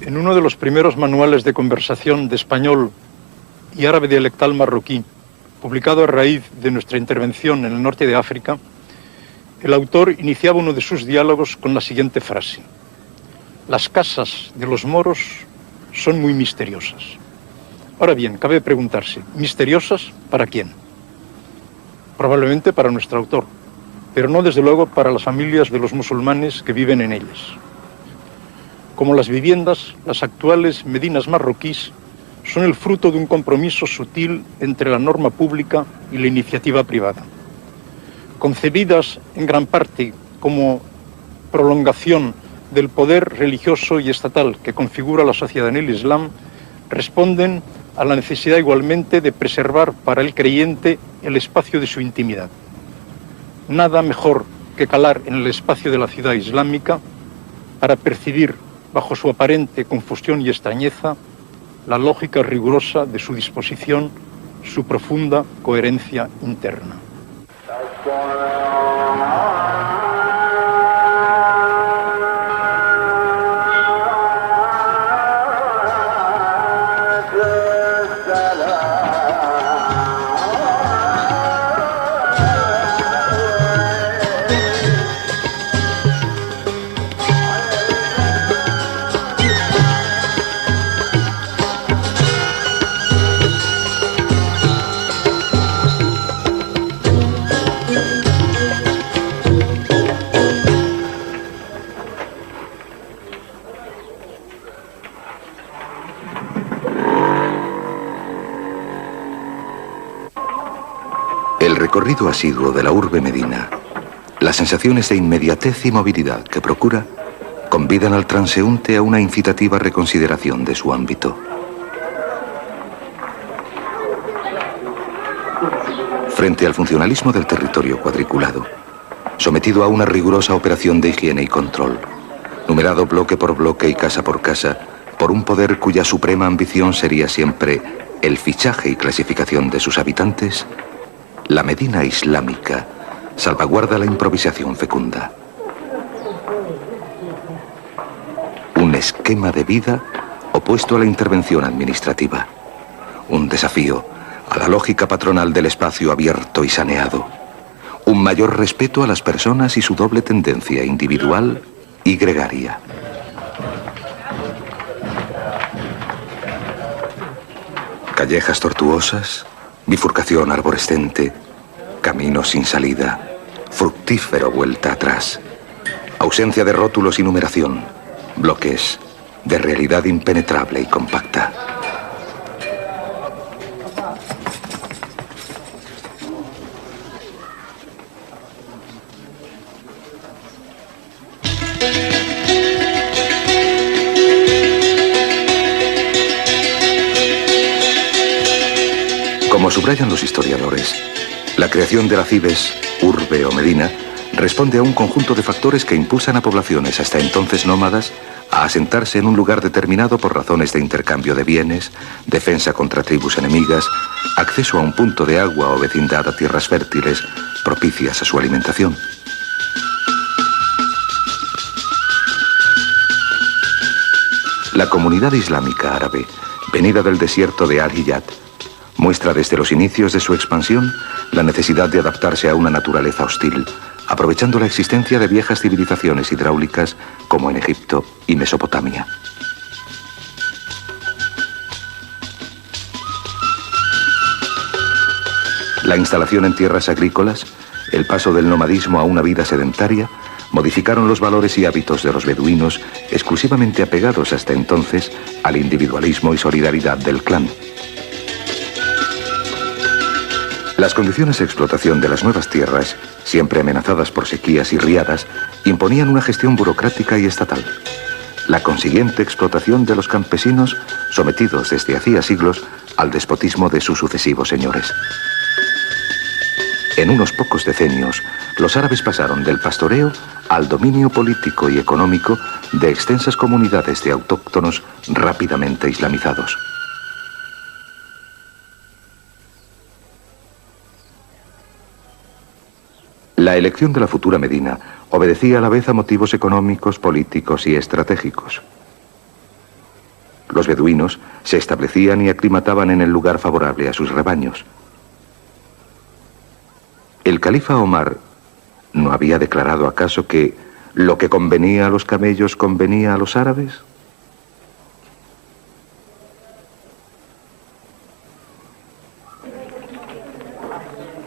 En uno de los primeros manuales de conversación de español y árabe dialectal marroquí, publicado a raíz de nuestra intervención en el norte de África, el autor iniciaba uno de sus diálogos con la siguiente frase: las casas de los moros son muy misteriosas. Ahora bien, cabe preguntarse, ¿misteriosas para quién? Probablemente para nuestro autor, pero no desde luego para las familias de los musulmanes que viven en ellas. Como las viviendas, las actuales medinas marroquíes son el fruto de un compromiso sutil entre la norma pública y la iniciativa privada. Concebidas en gran parte como prolongación del poder religioso y estatal que configura la sociedad en el Islam, responden a la necesidad igualmente de preservar para el creyente el espacio de su intimidad. Nada mejor que calar en el espacio de la ciudad islámica para percibir, bajo su aparente confusión y extrañeza, la lógica rigurosa de su disposición, su profunda coherencia interna. El recorrido asiduo de la urbe Medina, las sensaciones de inmediatez y movilidad que procura, convidan al transeúnte a una incitativa reconsideración de su ámbito. Frente al funcionalismo del territorio cuadriculado, sometido a una rigurosa operación de higiene y control, numerado bloque por bloque y casa por casa, por un poder cuya suprema ambición sería siempre el fichaje y clasificación de sus habitantes, la Medina islámica salvaguarda la improvisación fecunda. Un esquema de vida opuesto a la intervención administrativa. Un desafío a la lógica patronal del espacio abierto y saneado. Un mayor respeto a las personas y su doble tendencia individual y gregaria. Callejas tortuosas, bifurcación arborescente, camino sin salida, fructífero vuelta atrás, ausencia de rótulos y numeración, bloques de realidad impenetrable y compacta. Como subrayan los historiadores, la creación de la Cibes, urbe o Medina, responde a un conjunto de factores que impulsan a poblaciones hasta entonces nómadas a asentarse en un lugar determinado por razones de intercambio de bienes, defensa contra tribus enemigas, acceso a un punto de agua o vecindad a tierras fértiles propicias a su alimentación. La comunidad islámica árabe, venida del desierto de Al-Hiyat, muestra desde los inicios de su expansión la necesidad de adaptarse a una naturaleza hostil, aprovechando la existencia de viejas civilizaciones hidráulicas como en Egipto y Mesopotamia. La instalación en tierras agrícolas, el paso del nomadismo a una vida sedentaria, modificaron los valores y hábitos de los beduinos, exclusivamente apegados hasta entonces al individualismo y solidaridad del clan. Las condiciones de explotación de las nuevas tierras, siempre amenazadas por sequías y riadas, imponían una gestión burocrática y estatal. La consiguiente explotación de los campesinos, sometidos desde hacía siglos al despotismo de sus sucesivos señores. En unos pocos decenios, los árabes pasaron del pastoreo al dominio político y económico de extensas comunidades de autóctonos rápidamente islamizados. La elección de la futura Medina obedecía a la vez a motivos económicos, políticos y estratégicos. Los beduinos se establecían y aclimataban en el lugar favorable a sus rebaños. ¿El califa Omar no había declarado acaso que lo que convenía a los camellos convenía a los árabes?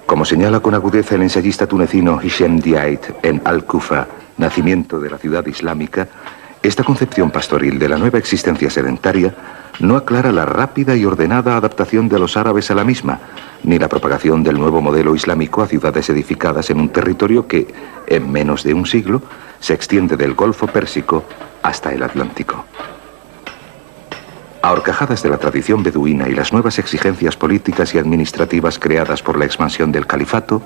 Como señala con agudeza el ensayista tunecino Hichem Diait en Al-Kufa, nacimiento de la ciudad islámica, esta concepción pastoril de la nueva existencia sedentaria no aclara la rápida y ordenada adaptación de los árabes a la misma, ni la propagación del nuevo modelo islámico a ciudades edificadas en un territorio que, en menos de un siglo, se extiende del Golfo Pérsico hasta el Atlántico. A horcajadas de la tradición beduina y las nuevas exigencias políticas y administrativas creadas por la expansión del califato,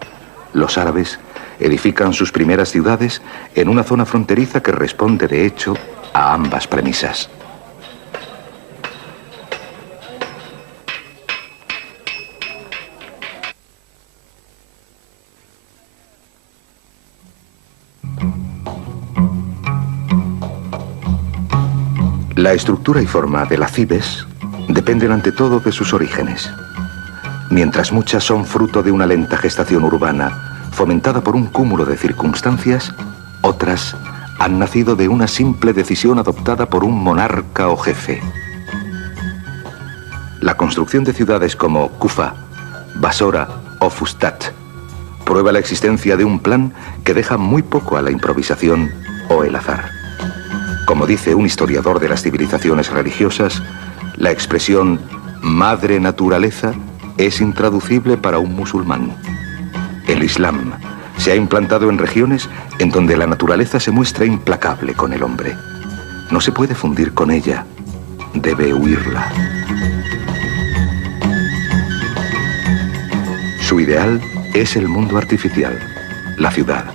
los árabes edifican sus primeras ciudades en una zona fronteriza que responde, de hecho, a ambas premisas. La estructura y forma de la Cibes dependen ante todo de sus orígenes. Mientras muchas son fruto de una lenta gestación urbana, fomentada por un cúmulo de circunstancias, otras han nacido de una simple decisión adoptada por un monarca o jefe. La construcción de ciudades como Kufa, Basora o Fustat prueba la existencia de un plan que deja muy poco a la improvisación o el azar. Como dice un historiador de las civilizaciones religiosas, la expresión madre naturaleza es intraducible para un musulmán. El Islam se ha implantado en regiones en donde la naturaleza se muestra implacable con el hombre. No se puede fundir con ella, debe huirla. Su ideal es el mundo artificial, la ciudad,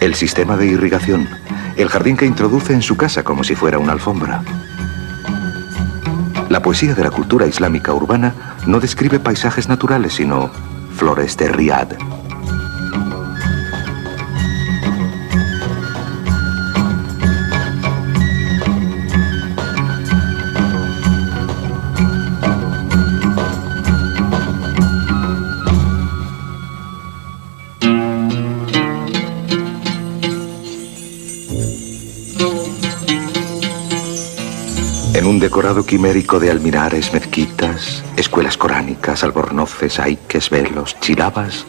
el sistema de irrigación, el jardín que introduce en su casa como si fuera una alfombra. La poesía de la cultura islámica urbana no describe paisajes naturales, sino flores de Riad. En un decorado quimérico de almirares, mezquitas, escuelas coránicas, albornoces, aiques, velos, chirabas,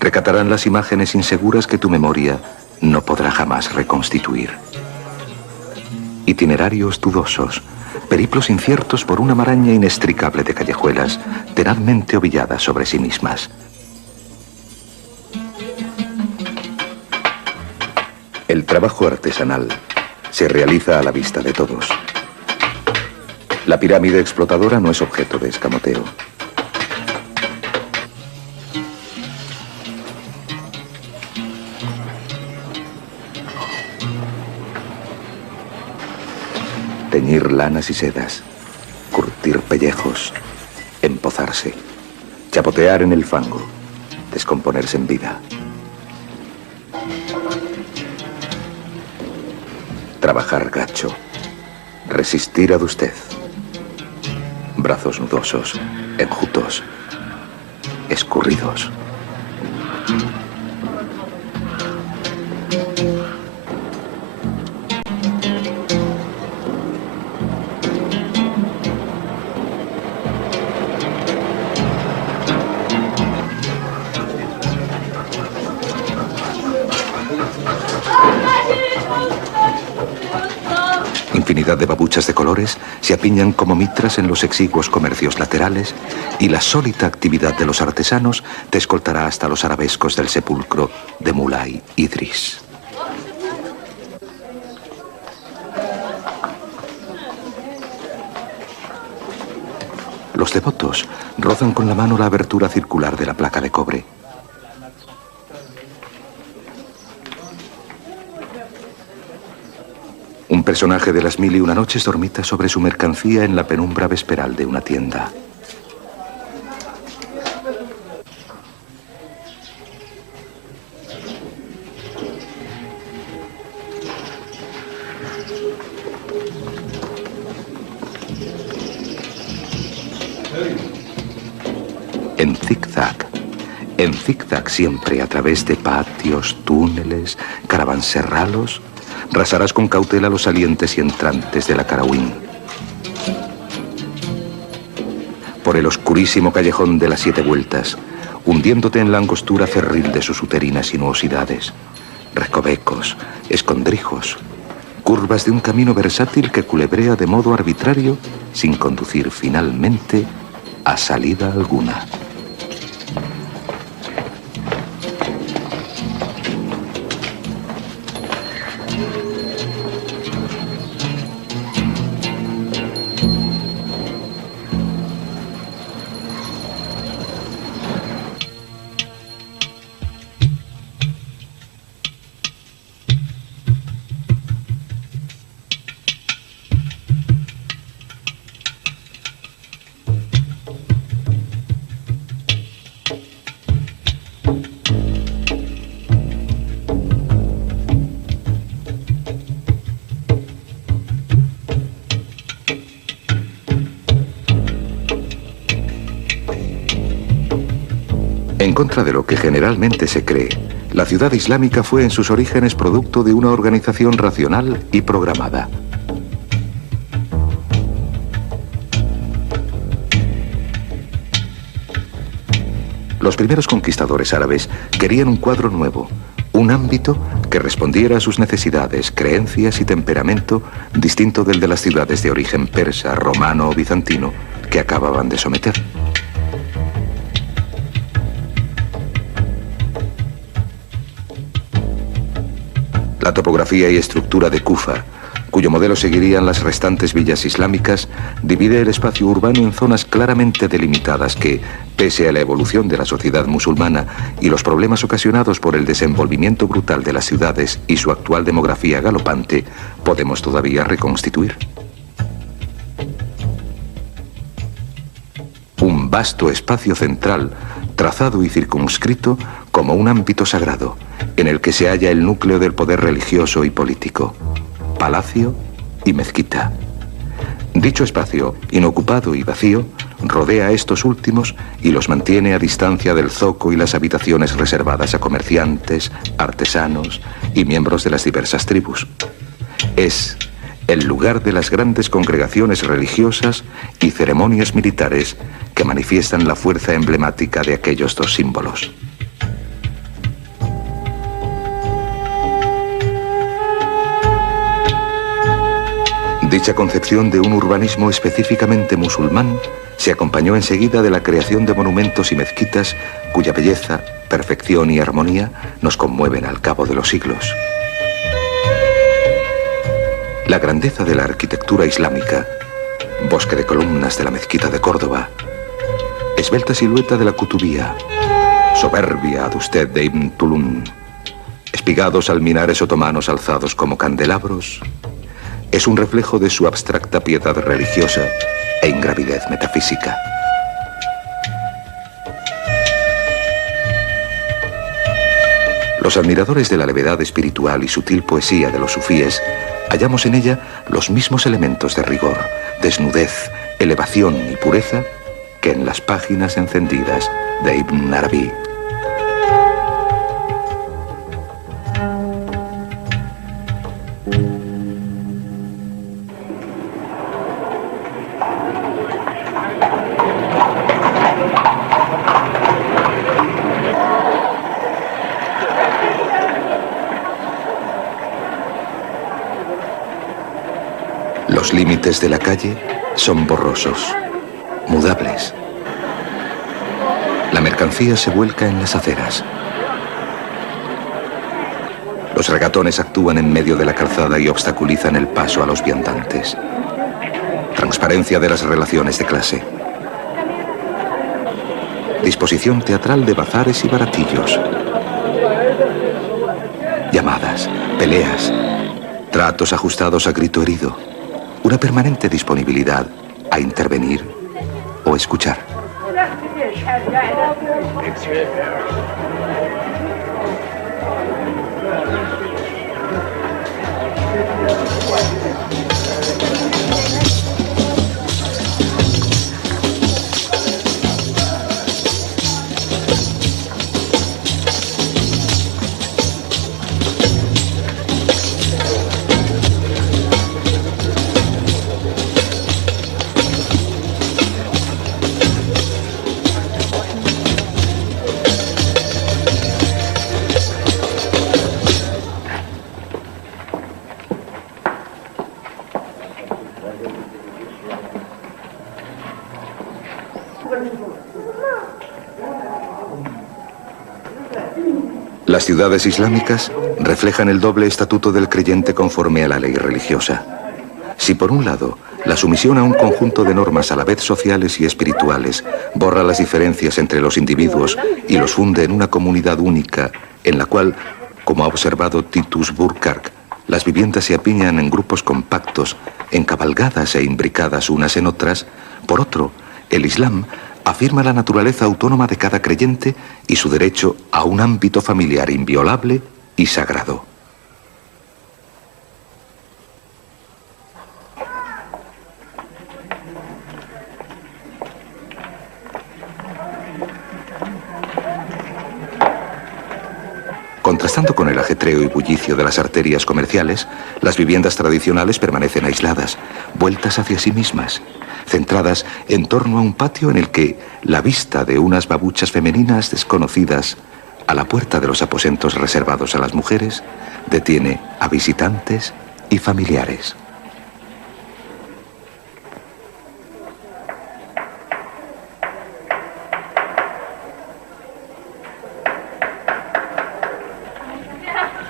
recatarán las imágenes inseguras que tu memoria no podrá jamás reconstituir. Itinerarios dudosos, periplos inciertos por una maraña inextricable de callejuelas tenazmente ovilladas sobre sí mismas. El trabajo artesanal se realiza a la vista de todos. La pirámide explotadora no es objeto de escamoteo. Teñir lanas y sedas, curtir pellejos, empozarse, chapotear en el fango, descomponerse en vida. Trabajar gacho, resistir adustez. Brazos nudosos, enjutos, escurridos. Infinidad de babuchas de colores se apiñan como mitras en los exiguos comercios laterales y la sólita actividad de los artesanos te escoltará hasta los arabescos del sepulcro de Mulay Idris. Los devotos rozan con la mano la abertura circular de la placa de cobre. Un personaje de las 1001 noches dormita sobre su mercancía en la penumbra vesperal de una tienda. En zigzag siempre a través de patios, túneles, caravanserralos, rasarás con cautela los salientes y entrantes de la Karaouin. Por el oscurísimo callejón de las 7 vueltas, hundiéndote en la angostura cerril de sus uterinas sinuosidades, recovecos, escondrijos, curvas de un camino versátil que culebrea de modo arbitrario sin conducir finalmente a salida alguna. En contra de lo que generalmente se cree, la ciudad islámica fue en sus orígenes producto de una organización racional y programada. Los primeros conquistadores árabes querían un cuadro nuevo, un ámbito que respondiera a sus necesidades, creencias y temperamento distinto del de las ciudades de origen persa, romano o bizantino que acababan de someter. La topografía y estructura de Kufa, cuyo modelo seguirían las restantes villas islámicas, divide el espacio urbano en zonas claramente delimitadas que, pese a la evolución de la sociedad musulmana y los problemas ocasionados por el desenvolvimiento brutal de las ciudades y su actual demografía galopante, podemos todavía reconstituir. Un vasto espacio central, trazado y circunscrito como un ámbito sagrado, en el que se halla el núcleo del poder religioso y político, palacio y mezquita. Dicho espacio, inocupado y vacío, rodea a estos últimos y los mantiene a distancia del zoco y las habitaciones reservadas a comerciantes, artesanos y miembros de las diversas tribus. Es el lugar de las grandes congregaciones religiosas y ceremonias militares que manifiestan la fuerza emblemática de aquellos dos símbolos. Dicha concepción de un urbanismo específicamente musulmán se acompañó enseguida de la creación de monumentos y mezquitas cuya belleza, perfección y armonía nos conmueven al cabo de los siglos. La grandeza de la arquitectura islámica, bosque de columnas de la mezquita de Córdoba, esbelta silueta de la Kutubía, soberbia adusted de Ibn Tulun, espigados alminares otomanos alzados como candelabros, es un reflejo de su abstracta piedad religiosa e ingravidez metafísica. Los admiradores de la levedad espiritual y sutil poesía de los sufíes hallamos en ella los mismos elementos de rigor, desnudez, elevación y pureza que en las páginas encendidas de Ibn Arabi. Los límites de la calle son borrosos, mudables. La mercancía se vuelca en las aceras. Los regatones actúan en medio de la calzada y obstaculizan el paso a los viandantes. Transparencia de las relaciones de clase. Disposición teatral de bazares y baratillos. Llamadas, peleas, tratos ajustados a grito herido. Una permanente disponibilidad a intervenir o escuchar. Las ciudades islámicas reflejan el doble estatuto del creyente conforme a la ley religiosa. Si por un lado, la sumisión a un conjunto de normas a la vez sociales y espirituales borra las diferencias entre los individuos y los funde en una comunidad única en la cual, como ha observado Titus Burckhardt, las viviendas se apiñan en grupos compactos, encabalgadas e imbricadas unas en otras, por otro, el Islam afirma la naturaleza autónoma de cada creyente y su derecho a un ámbito familiar inviolable y sagrado. Contrastando con el ajetreo y bullicio de las arterias comerciales, las viviendas tradicionales permanecen aisladas, vueltas hacia sí mismas, centradas en torno a un patio en el que la vista de unas babuchas femeninas desconocidas a la puerta de los aposentos reservados a las mujeres detiene a visitantes y familiares.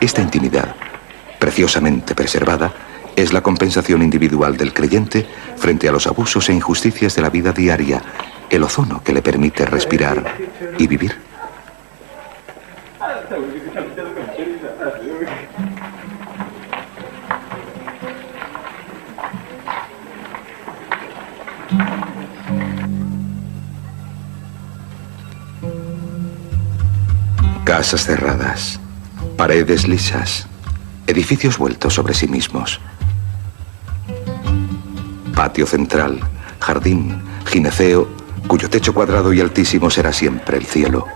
Esta intimidad, preciosamente preservada, es la compensación individual del creyente frente a los abusos e injusticias de la vida diaria, el ozono que le permite respirar y vivir. Casas cerradas, paredes lisas, edificios vueltos sobre sí mismos. Patio central, jardín, gineceo, cuyo techo cuadrado y altísimo será siempre el cielo.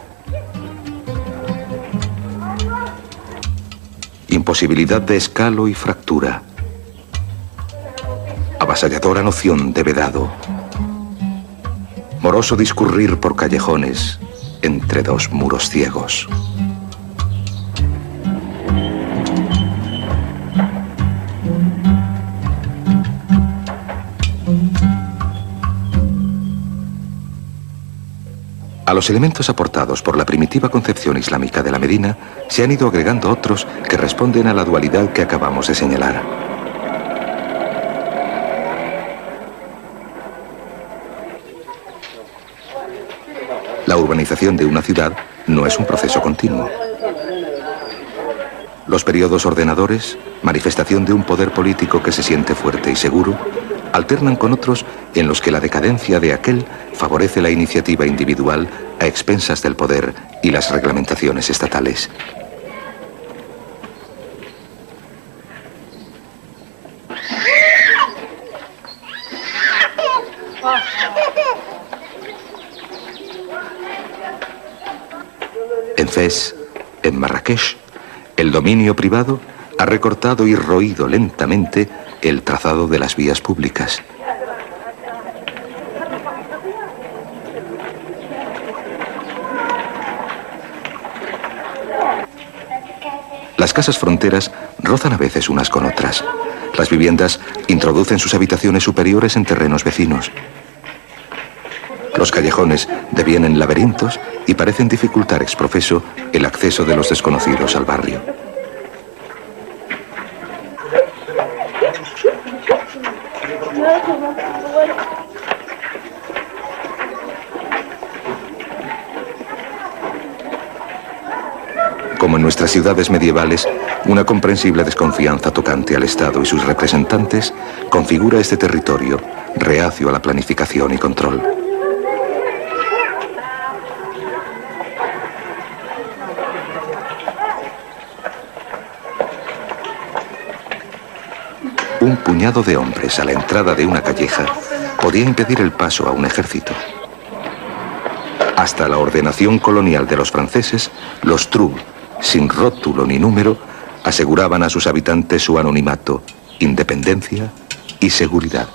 Imposibilidad de escalo y fractura. Avasalladora noción de vedado. Moroso discurrir por callejones entre dos muros ciegos. A los elementos aportados por la primitiva concepción islámica de la Medina se han ido agregando otros que responden a la dualidad que acabamos de señalar. La urbanización de una ciudad no es un proceso continuo. Los periodos ordenadores, manifestación de un poder político que se siente fuerte y seguro, alternan con otros en los que la decadencia de aquel favorece la iniciativa individual a expensas del poder y las reglamentaciones estatales. Fez, en Marrakech, el dominio privado ha recortado y roído lentamente el trazado de las vías públicas. Las casas fronteras rozan a veces unas con otras. Las viviendas introducen sus habitaciones superiores en terrenos vecinos. Los callejones devienen laberintos y parecen dificultar exprofeso el acceso de los desconocidos al barrio. Como en nuestras ciudades medievales, una comprensible desconfianza tocante al Estado y sus representantes configura este territorio reacio a la planificación y control. Un puñado de hombres a la entrada de una calleja podía impedir el paso a un ejército. Hasta la ordenación colonial de los franceses, los trous, sin rótulo ni número, aseguraban a sus habitantes su anonimato, independencia y seguridad.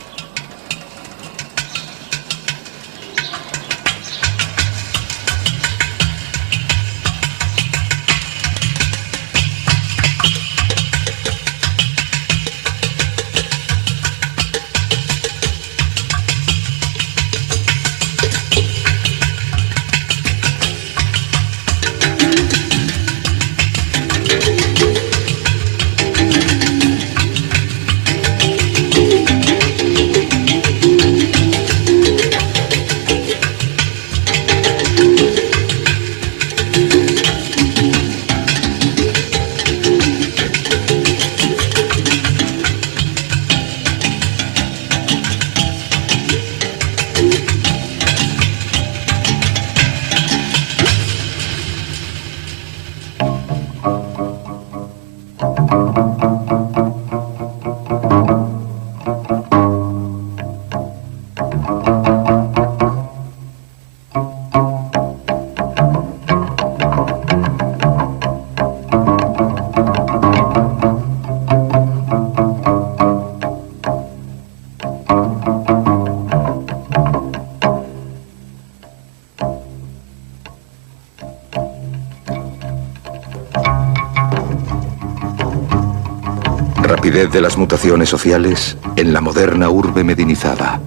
Rapidez de las mutaciones sociales en la moderna urbe medinizada.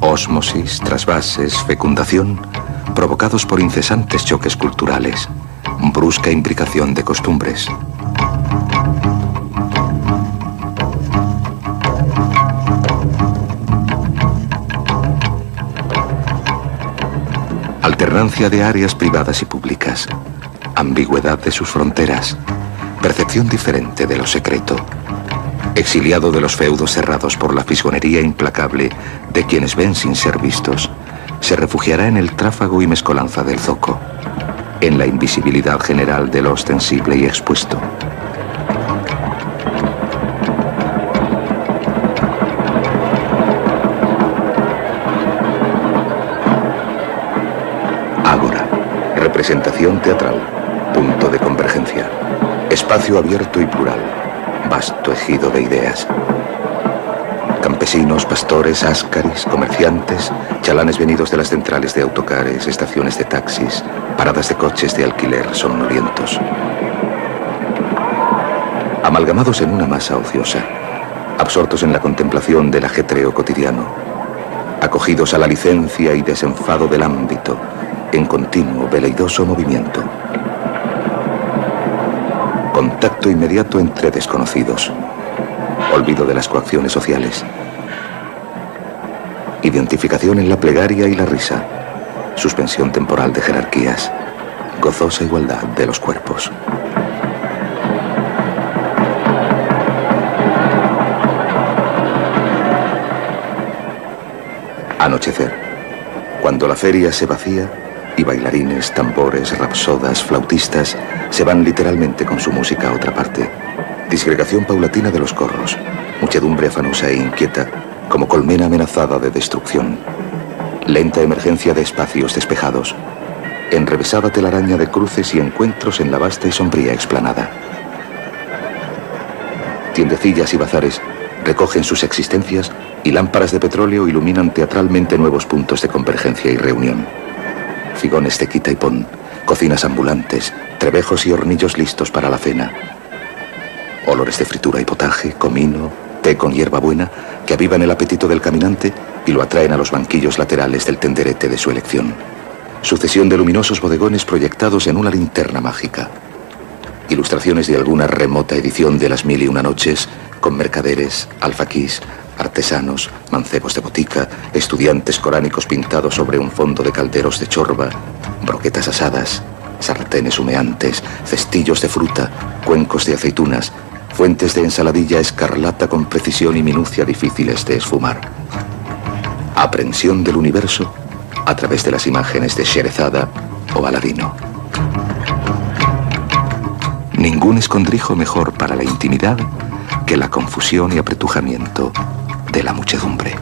Ósmosis, trasvases, fecundación, provocados por incesantes choques culturales, brusca imbricación de costumbres. Alternancia de áreas privadas y públicas, ambigüedad de sus fronteras, percepción diferente de lo secreto. Exiliado de los feudos cerrados por la fisgonería implacable de quienes ven sin ser vistos, se refugiará en el tráfago y mezcolanza del zoco, en la invisibilidad general de lo ostensible y expuesto. Ágora, representación teatral, punto de convergencia. Espacio abierto y plural, vasto ejido de ideas. Campesinos, pastores, áscaris, comerciantes, chalanes venidos de las centrales de autocares, estaciones de taxis, paradas de coches de alquiler somnolientos. Amalgamados en una masa ociosa, absortos en la contemplación del ajetreo cotidiano, acogidos a la licencia y desenfado del ámbito, en continuo, veleidoso movimiento. Contacto inmediato entre desconocidos. Olvido de las coacciones sociales. Identificación en la plegaria y la risa. Suspensión temporal de jerarquías. Gozosa igualdad de los cuerpos. Anochecer. Cuando la feria se vacía y bailarines, tambores, rapsodas, flautistas se van literalmente con su música a otra parte. Disgregación paulatina de los corros, muchedumbre afanosa e inquieta, como colmena amenazada de destrucción. Lenta emergencia de espacios despejados. enrevesada telaraña de cruces y encuentros en la vasta y sombría explanada. Tiendecillas y bazares recogen sus existencias y lámparas de petróleo iluminan teatralmente nuevos puntos de convergencia y reunión. Figones de quita y pon, cocinas ambulantes, trebejos y hornillos listos para la cena. Olores de fritura y potaje, comino, té con hierbabuena, que avivan el apetito del caminante y lo atraen a los banquillos laterales del tenderete de su elección. Sucesión de luminosos bodegones proyectados en una linterna mágica. Ilustraciones de alguna remota edición de Las Mil y Una Noches, con mercaderes, alfaquís, artesanos, mancebos de botica, estudiantes coránicos pintados sobre un fondo de calderos de chorba, broquetas asadas, sartenes humeantes, cestillos de fruta, cuencos de aceitunas, fuentes de ensaladilla escarlata con precisión y minucia difíciles de esfumar. Aprensión del universo a través de las imágenes de Sherezada o Aladino. Ningún escondrijo mejor para la intimidad que la confusión y apretujamiento de la muchedumbre.